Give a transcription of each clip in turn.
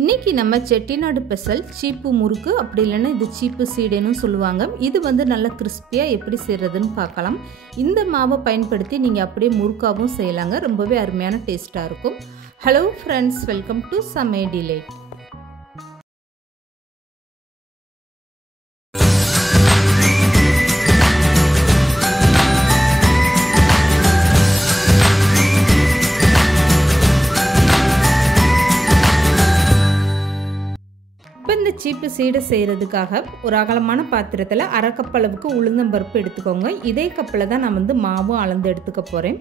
இன்னைக்கு நம்ம செட்டிநாடு ஸ்பெஷல் சீப்பு முறுக்கு அப்படி இல்லைன்னா இது சீப்பு சீடைன்னு சொல்லுவாங்க. இது வந்து நல்ல கிறிஸ்பியாக எப்படி செய்கிறதுன்னு பார்க்கலாம். இந்த மாவை பயன்படுத்தி நீங்கள் அப்படியே முறுக்காவும் செய்யலாங்க. ரொம்பவே அருமையான டேஸ்ட்டாக இருக்கும். ஹலோ ஃப்ரெண்ட்ஸ், வெல்கம் டு சமையல் டிலைட். இப்போ இந்த சீப்பு சீடை செய்கிறதுக்காக ஒரு அகலமான பாத்திரத்தில் அரை கப் அளவுக்கு உளுந்தம்பருப்பு எடுத்துக்கோங்க. இதே கப்பில் தான் நான் வந்து மாவும் அளந்து எடுத்துக்க போகிறேன்.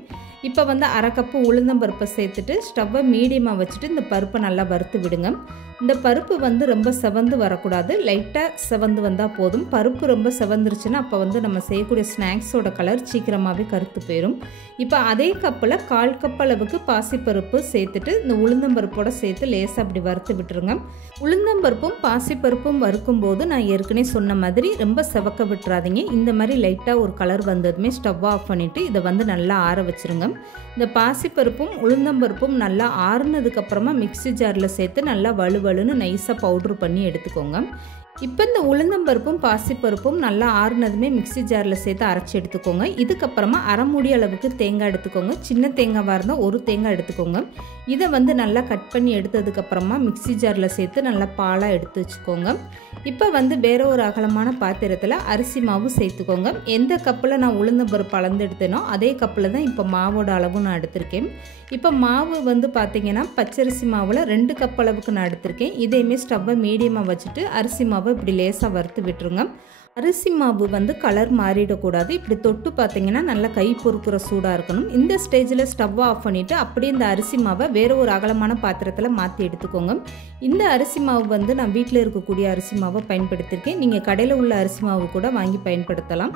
இப்போ வந்து அரை கப்பு உளுந்தம்பருப்பை சேர்த்துட்டு ஸ்டவ்வை மீடியமாக வச்சுட்டு இந்த பருப்பை நல்லா வறுத்து விடுங்க. இந்த பருப்பு வந்து ரொம்ப செவந்து வரக்கூடாது, லைட்டாக செவந்து வந்தால் போதும். பருப்பு ரொம்ப செவந்துருச்சுன்னா அப்போ வந்து நம்ம செய்யக்கூடிய ஸ்நாக்ஸோட கலர் சீக்கிரமாகவே கருத்து போயிடும். இப்போ அதே கப்பில் 1/4 கப் அளவுக்கு பாசிப்பருப்பு சேர்த்துட்டு இந்த உளுந்தம்பருப்போட சேர்த்து லேசாக அப்படி வறுத்து விட்டுருங்க. உளுந்தம்பருப்பும் பாசிப்பருப்பும் வறுக்கும்போது நான் ஏற்கனவே சொன்ன மாதிரி ரொம்ப செவக்க விட்டுறாதீங்க. இந்த மாதிரி லைட்டாக ஒரு கலர் வந்ததுமே ஸ்டவ் ஆஃப் பண்ணிவிட்டு இதை வந்து நல்லா ஆற வச்சுருங்க. இந்த பாசிப்பருப்பும் உளுந்தம்பருப்பும் நல்லா ஆறுனதுக்கப்புறமா மிக்ஸி ஜாரில் சேர்த்து நல்லா வலுவலுன்னு நைஸாக பவுட்ரு பண்ணி எடுத்துக்கோங்க. இப்போ இந்த உளுந்தம்பருப்பும் பாசிப்பருப்பும் நல்லா ஆறுனதுமே மிக்ஸி ஜாரில் சேர்த்து அரைச்சி எடுத்துக்கோங்க. இதுக்கப்புறமா அரை மூடி அளவுக்கு தேங்காய் எடுத்துக்கோங்க. சின்ன தேங்காவாக இருந்தால் ஒரு தேங்காய் எடுத்துக்கோங்க. இதை வந்து நல்லா கட் பண்ணி எடுத்ததுக்கப்புறமா மிக்ஸி ஜாரில் சேர்த்து நல்லா பாலாக எடுத்து வச்சுக்கோங்க. இப்போ வந்து வேற ஒரு அகலமான பாத்திரத்தில் அரிசி மாவு சேர்த்துக்கோங்க. எந்த கப்பில் நான் உளுந்தம்பருப்பு அளந்து எடுத்தேனோ அதே கப்பில் தான் இப்போ மாவோட அளவு நான் எடுத்திருக்கேன். இப்போ மாவு வந்து பார்த்திங்கன்னா பச்சரிசி மாவில் 2 கப் அளவுக்கு நான் எடுத்திருக்கேன். இதேமே ஸ்டவ்வை மீடியமாக வச்சுட்டு அரிசி மாவை இப்படி லேசாக வறுத்து விட்டுருங்க. அரிசி மாவு வந்து கலர் மாறிடக்கூடாது. இப்படி தொட்டு பார்த்திங்கன்னா நல்லா கை பொறுக்கிற சூடாக இருக்கணும். இந்த ஸ்டேஜில் ஸ்டவ்வை ஆஃப் பண்ணிவிட்டு அப்படியே இந்த அரிசி மாவை வேறு ஒரு அகலமான பாத்திரத்தில் மாற்றி எடுத்துக்கோங்க. இந்த அரிசி மாவு வந்து நான் வீட்டில் இருக்கக்கூடிய அரிசி மாவை பயன்படுத்தியிருக்கேன். நீங்கள் கடையில் உள்ள அரிசி மாவு கூட வாங்கி பயன்படுத்தலாம்.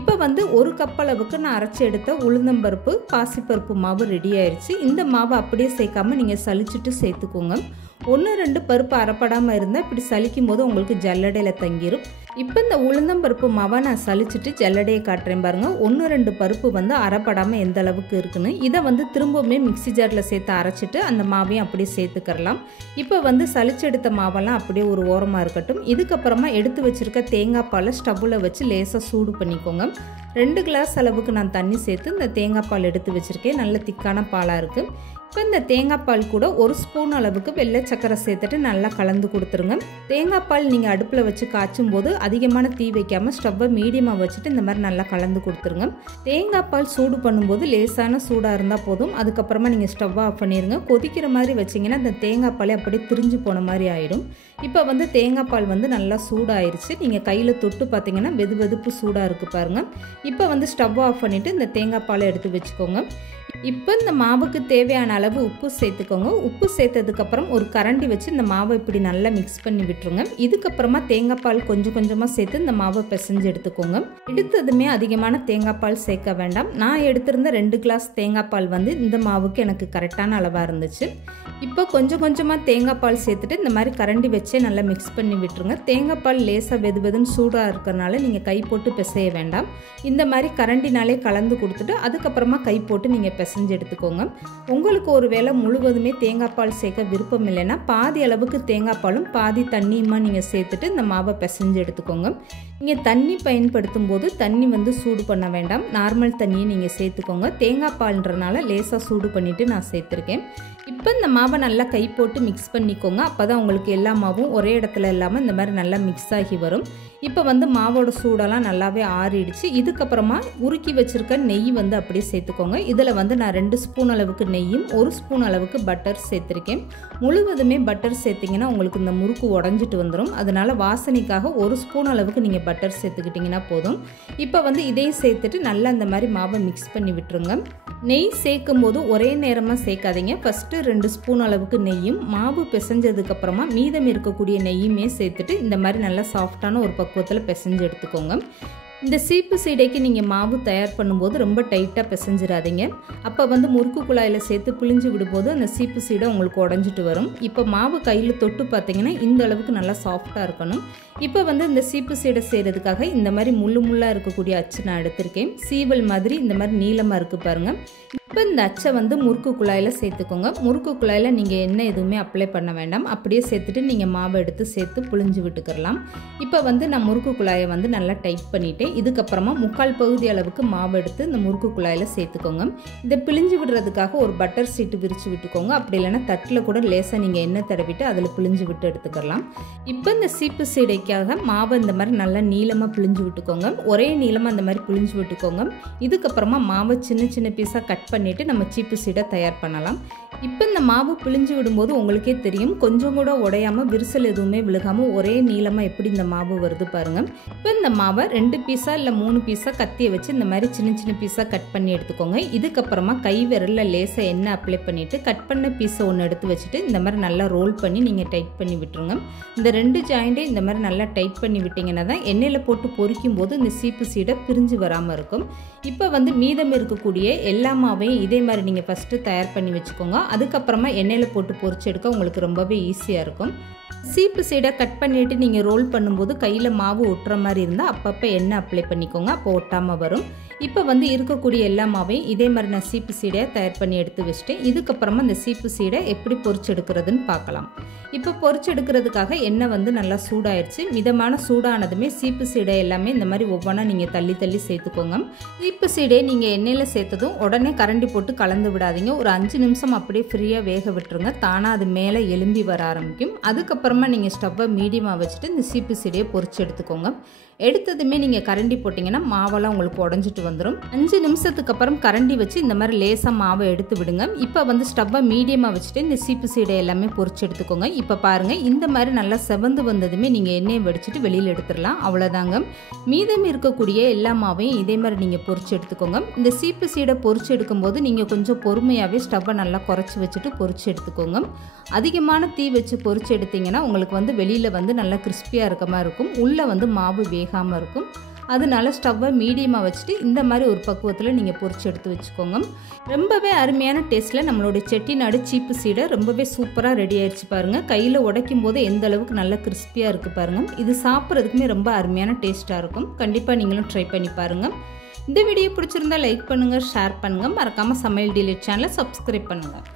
இப்போ வந்து 1 கப் அளவுக்கு நான் அரைச்சி எடுத்த உளுந்தம்பருப்பு பாசிப்பருப்பு மாவு ரெடி ஆயிடுச்சு. இந்த மாவை அப்படியே சேர்க்காமல் நீங்கள் சலிச்சுட்டு சேர்த்துக்கோங்க. 1-2 பருப்பு அரைப்படாமல் இருந்தால் இப்படி சலிக்கும் போது உங்களுக்கு ஜல்லடையில் தங்கிடும். இப்போ இந்த உளுந்தம்பருப்பு மாவை நான் சலிச்சுட்டு ஜல்லடையை காட்டுறேன் பாருங்கள். 1-2 பருப்பு வந்து அரைப்படாமல் எந்த அளவுக்கு இருக்குன்னு. இதை வந்து திரும்பவுமே மிக்ஸி ஜாரில் சேர்த்து அரைச்சிட்டு அந்த மாவையும் அப்படியே சேர்த்துக்கிறலாம். இப்போ வந்து சலிச்செடுத்த மாவெல்லாம் அப்படியே ஒரு ஓரமாக இருக்கட்டும். இதுக்கப்புறமா எடுத்து வச்சுருக்க தேங்காய் பாலை ஸ்டவ்வில் வச்சு லேசாக சூடு பண்ணிக்கோங்க. 2 கிளாஸ் அளவுக்கு நான் தண்ணி சேர்த்து இந்த தேங்காய் பால் எடுத்து வச்சுருக்கேன். நல்ல திக்கான பாலாக இருக்குது. இப்போ இந்த தேங்காய் பால் கூட 1 ஸ்பூன் அளவுக்கு வெள்ளை சக்கரை சேர்த்துட்டு நல்லா கலந்து கொடுத்துருங்க. தேங்காய் பால் நீங்கள் அடுப்பில் வச்சு காய்ச்சும் போது அதிகமான தீ வைக்காமல் ஸ்டவ்வை மீடியமாக வச்சுட்டு இந்த மாதிரி நல்லா கலந்து கொடுத்துருங்க. தேங்காய் பால் சூடு பண்ணும்போது லேசான சூடாக இருந்தால் போதும். அதுக்கப்புறமா நீங்கள் ஸ்டவ்வை ஆஃப் பண்ணிடுங்க. கொதிக்கிற மாதிரி வச்சிங்கன்னா இந்த தேங்காய் பாலே அப்படியே திரிஞ்சு போன மாதிரி ஆயிடும். இப்போ வந்து தேங்காய் பால் வந்து நல்லா சூடாயிருச்சு. நீங்கள் கையில் தொட்டு பார்த்தீங்கன்னா வெதுவெதுப்பு சூடாக இருக்குது பாருங்கள். இப்போ வந்து ஸ்டவ் ஆஃப் பண்ணிவிட்டு இந்த தேங்காய் பாலை எடுத்து வச்சுக்கோங்க. இப்போ இந்த மாவுக்கு தேவையான அளவு உப்பு சேர்த்துக்கோங்க. உப்பு சேர்த்ததுக்கப்புறம் ஒரு கரண்டி வச்சு இந்த மாவை இப்படி நல்லா மிக்ஸ் பண்ணி விட்டுருங்க. இதுக்கப்புறமா தேங்காய் பால் கொஞ்சம் கொஞ்சமாக சேர்த்து இந்த மாவை பிசைஞ்சு எடுத்துக்கோங்க. எடுத்ததுமே அதிகமான தேங்காய் பால் சேர்க்க வேண்டாம். நான் எடுத்திருந்த 2 கிளாஸ் தேங்காய் பால் வந்து இந்த மாவுக்கு எனக்கு கரெக்டான அளவாக இருந்துச்சு. இப்போ கொஞ்சம் கொஞ்சமாக தேங்காய் பால் சேர்த்துட்டு இந்த மாதிரி கரண்டி வச்சே நல்லா மிக்ஸ் பண்ணி விட்டுருங்க. தேங்காய் பால் லேசாக வெதுவெதுன்னு சூடாக இருக்கிறனால நீங்கள் கை போட்டு பிசைய வேண்டாம். இந்த மாதிரி கரண்டினாலே கலந்து கொடுத்துட்டு அதுக்கப்புறமா கை போட்டு நீங்கள் பிசைஞ்சு எடுத்துக்கோங்க. உங்களுக்கு ஒரு வேளை முழுவதுமே தேங்காய் பால் சேர்க்க விருப்பம் இல்லைன்னா பாதி அளவுக்கு தேங்காய் பாலும் பாதி தண்ணியுமா நீங்கள் சேர்த்துட்டு இந்த மாவை பிசைஞ்சு எடுத்துக்கோங்க. நீங்கள் தண்ணி பயன்படுத்தும் போது தண்ணி வந்து சூடு பண்ண வேண்டாம். நார்மல் தண்ணியை நீங்கள் சேர்த்துக்கோங்க. தேங்காய் பால்ன்றனால லேசாக சூடு பண்ணிவிட்டு நான் சேர்த்துருக்கேன். இப்போ இந்த மாவை நல்லா கை போட்டு மிக்ஸ் பண்ணிக்கோங்க. அப்போ தான் உங்களுக்கு எல்லா மாவும் ஒரே இடத்துல இல்லாமல் இந்த மாதிரி நல்லா மிக்ஸ் ஆகி வரும். இப்போ வந்து மாவோட சூடெல்லாம் நல்லாவே ஆறிடுச்சு. இதுக்கப்புறமா உருக்கி வச்சுருக்க நெய் வந்து அப்படியே சேர்த்துக்கோங்க. இதில் வந்து நான் 2 ஸ்பூன் அளவுக்கு நெய்யும் 1 ஸ்பூன் அளவுக்கு பட்டர் சேர்த்துருக்கேன். முழுவதுமே பட்டர் சேர்த்திங்கன்னா உங்களுக்கு இந்த முறுக்கு உடஞ்சிட்டு வந்துடும். அதனால் வாசனைக்காக 1 ஸ்பூன் அளவுக்கு நீங்கள் பட்டர் சேர்த்துக்கிட்டிங்கன்னா போதும். இப்போ வந்து இதையும் சேர்த்துட்டு நல்லா இந்த மாதிரி மாவை மிக்ஸ் பண்ணி விட்டுருங்க. நெய் சேர்க்கும் போது ஒரே நேரமாக சேர்க்காதீங்க. ஃபஸ்ட்டு 2 ஸ்பூன் அளவுக்கு நெய்யும் மாவு பிசைஞ்சதுக்கப்புறமா மீதம் இருக்கக்கூடிய நெய்யுமே சேர்த்துட்டு இந்த மாதிரி நல்லா சாஃப்டான ஒரு பக்குவத்தில் பிசைஞ்சு எடுத்துக்கோங்க. இந்த சீப்பு சீடைக்கு நீங்கள் மாவு தயார் பண்ணும்போது ரொம்ப டைட்டாக பிசைஞ்சிடாதீங்க. அப்போ வந்து முறுக்கு குழாயில் சேர்த்து பிழிஞ்சு விடும்போது அந்த சீப்பு சீடை உங்களுக்கு உடஞ்சிட்டு வரும். இப்போ மாவு கையில் தொட்டு பார்த்தீங்கன்னா இந்த அளவுக்கு நல்லா சாஃப்டாக இருக்கணும். இப்போ வந்து இந்த சீப்பு சீடை செய்கிறதுக்காக இந்த மாதிரி முள்ளாக இருக்கக்கூடிய அச்சு நான் எடுத்திருக்கேன். சீவல் மாதிரி இந்த மாதிரி நீளமாக இருக்குது பாருங்கள். இப்போ இந்த அச்சை வந்து முறுக்கு குழாயில் சேர்த்துக்கோங்க. முறுக்கு குழாயில் நீங்கள் எண்ணெய் எதுவுமே அப்ளை பண்ண வேண்டாம். அப்படியே சேர்த்துட்டு நீங்கள் மாவை எடுத்து சேர்த்து புழிஞ்சு விட்டுக்கிறலாம். இப்போ வந்து நான் முறுக்கு குழாயை வந்து நல்லா டைட் பண்ணிவிட்டேன். இதுக்கப்புறமா 3/4 பகுதி அளவுக்கு மாவு எடுத்து இந்த முறுக்கு குழாயில் சேர்த்துக்கோங்க. இதை பிழிஞ்சு விடுறதுக்காக ஒரு பட்டர் சீட்டு விரித்து விட்டுக்கோங்க. அப்படி இல்லைன்னா தட்டில் கூட லேசாக நீங்கள் எண்ணெய் தடவிட்டு அதில் பிழிஞ்சு விட்டு எடுத்துக்கலாம். இப்போ இந்த சீப்பு சீடைக்காக மாவை இந்த மாதிரி நல்லா நீளமாக பிழிஞ்சு விட்டுக்கோங்க. ஒரே நீளமாக அந்த மாதிரி பிழிஞ்சு விட்டுக்கோங்க. இதுக்கப்புறமா மாவை சின்ன சின்ன பீஸாக கட் பண்ணிவிட்டு நம்ம சீப்பு சீடை தயார் பண்ணலாம். இப்போ இந்த மாவு பிழிஞ்சு விடும்போது உங்களுக்கே தெரியும், கொஞ்சம் கூட உடையாமல் விரிசல் எதுவுமே விழுகாமல் ஒரே நீளமாக எப்படி இந்த மாவு வருது பாருங்கள். இப்போ இந்த மாவை 2 பீஸாக இல்லை 3 பீஸாக கத்தியை வச்சு இந்த மாதிரி சின்ன சின்ன பீஸாக கட் பண்ணி எடுத்துக்கோங்க. இதுக்கப்புறமா கை விரலில் லேசாக எண்ணெய் அப்ளை பண்ணிவிட்டு கட் பண்ண பீஸை ஒன்று எடுத்து வச்சுட்டு இந்த மாதிரி நல்லா ரோல் பண்ணி நீங்கள் டைட் பண்ணி விட்டுருங்க. இந்த 2 ஜாயிண்ட்டையும் இந்த மாதிரி நல்லா டைட் பண்ணி விட்டிங்கன்னா தான் எண்ணெயில் போட்டு பொரிக்கும் போது இந்த சீப்பு சீடை பிரிஞ்சு வராமல் இருக்கும். இப்போ வந்து மீதம் இருக்கக்கூடிய எல்லா மாவையும் இதே மாதிரி நீங்கள் ஃபஸ்ட்டு தயார் பண்ணி வச்சுக்கோங்க. அதுக்கப்புறமா எண்ணெயில் போட்டு பொரிச்சு எடுக்க உங்களுக்கு ரொம்பவே ஈஸியாக இருக்கும். சீப்பு சீடை கட் பண்ணிவிட்டு நீங்கள் ரோல் பண்ணும்போது கையில் மாவு ஒட்டுற மாதிரி இருந்தால் அப்பப்போ எண்ணெய் அப்ளை பண்ணிக்கோங்க, அப்போ ஒட்டாமல் வரும். இப்போ வந்து இருக்கக்கூடிய எல்லா மாவையும் இதே மாதிரி நான் சீப்பு சீடையை தயார் பண்ணி எடுத்து வச்சுட்டேன். இதுக்கப்புறமா இந்த சீப்பு சீடை எப்படி பொரிச்சு எடுக்கிறதுன்னு பார்க்கலாம். இப்போ பொரிச்சு எடுக்கிறதுக்காக எண்ணெய் வந்து நல்லா சூடாயிடுச்சு. மிதமான சூடானதுமே சீப்பு சீடை எல்லாமே இந்த மாதிரி ஒவ்வொன்றா நீங்கள் தள்ளி தள்ளி சேர்த்துக்கோங்க. சீப்பு சீடையை நீங்கள் எண்ணெயில் சேர்த்ததும் உடனே கரண்டி போட்டு கலந்து விடாதீங்க. ஒரு 5 நிமிஷம் அப்படியே ஃப்ரீயாக வேக விட்டுருங்க. தானாக அது மேலே எலும்பி வர ஆரம்பிக்கும். அதுக்கப்புறமா நீங்கள் ஸ்டவ்வை மீடியமாக வச்சுட்டு இந்த சீப்பு சீடையை பொரிச்சு எடுத்துக்கோங்க. எடுத்ததுமே நீங்கள் கரண்டி போட்டிங்கன்னா மாவெல்லாம் உங்களுக்கு உடஞ்சிட்டு வந்துடும். 5 நிமிஷத்துக்கு அப்புறம் கரண்டி வச்சு இந்த மாதிரி லேசாக மாவை எடுத்து விடுங்க. இப்போ வந்து ஸ்டவ்வை மீடியமாக வச்சுட்டு இந்த சீப்பு சீடை எல்லாமே பொரிச்சு எடுத்துக்கோங்க. இப்போ பாருங்கள், இந்த மாதிரி நல்லா செவந்து வந்ததுமே நீங்கள் எண்ணெயை வடிச்சிட்டு வெளியில் எடுத்துடலாம். அவ்வளோதாங்க. மீதம் இருக்கக்கூடிய எல்லா மாவையும் இதே மாதிரி நீங்கள் பொரிச்சு எடுத்துக்கோங்க. இந்த சீப்பு சீடை பொரிச்சு எடுக்கும்போது நீங்கள் கொஞ்சம் பொறுமையாகவே ஸ்டவ்வை நல்லா குறைச்சி வச்சுட்டு பொரிச்சு எடுத்துக்கோங்க. அதிகமான தீ வச்சு பொரிச்சு எடுத்திங்கன்னா உங்களுக்கு வந்து வெளியில் வந்து நல்லா கிறிஸ்பியாக இருக்க மாதிரி இருக்கும், உள்ளே வந்து மாவு வேகாமல் இருக்கும். அதனால ஸ்டவ்வை மீடியமாக வச்சுட்டு இந்த மாதிரி ஒரு பக்குவத்தில் நீங்கள் பொரிச்சு எடுத்து வச்சுக்கோங்க. ரொம்பவே அருமையான டேஸ்ட்டில் நம்மளுடைய செட்டிநாடு சீப்பு சீடை ரொம்பவே சூப்பராக ரெடி ஆயிடுச்சு பாருங்கள். கையில் உடைக்கும் போது எந்த அளவுக்கு நல்லா கிறிஸ்பியாக இருக்குது பாருங்கள். இது சாப்பிட்றதுக்குமே ரொம்ப அருமையான டேஸ்ட்டாக இருக்கும். கண்டிப்பாக நீங்களும் ட்ரை பண்ணி பாருங்கள். இந்த வீடியோ பிடிச்சிருந்தா லைக் பண்ணுங்கள், ஷேர் பண்ணுங்கள். மறக்காமல் சமையல் டிலேட் சேனலை சப்ஸ்கிரைப் பண்ணுங்கள்.